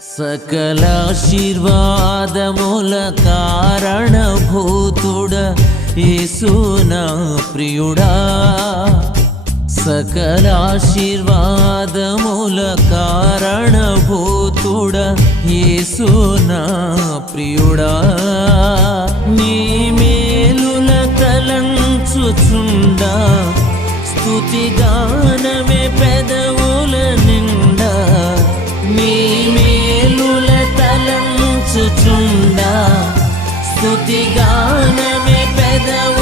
సకలాశీర్వాదముల కారణభూతుడ యేసు నా ప్రియుడా, సకలాశీర్వాదముల కారణభూతుడ యేసు నా ప్రియుడా, నీ మేలుల తలంచుచుండా స్తుతిగానమే పెదవుల నిండా, నీ మేలుల తలంచుచుండా స్తుతిగానమే పెదవుల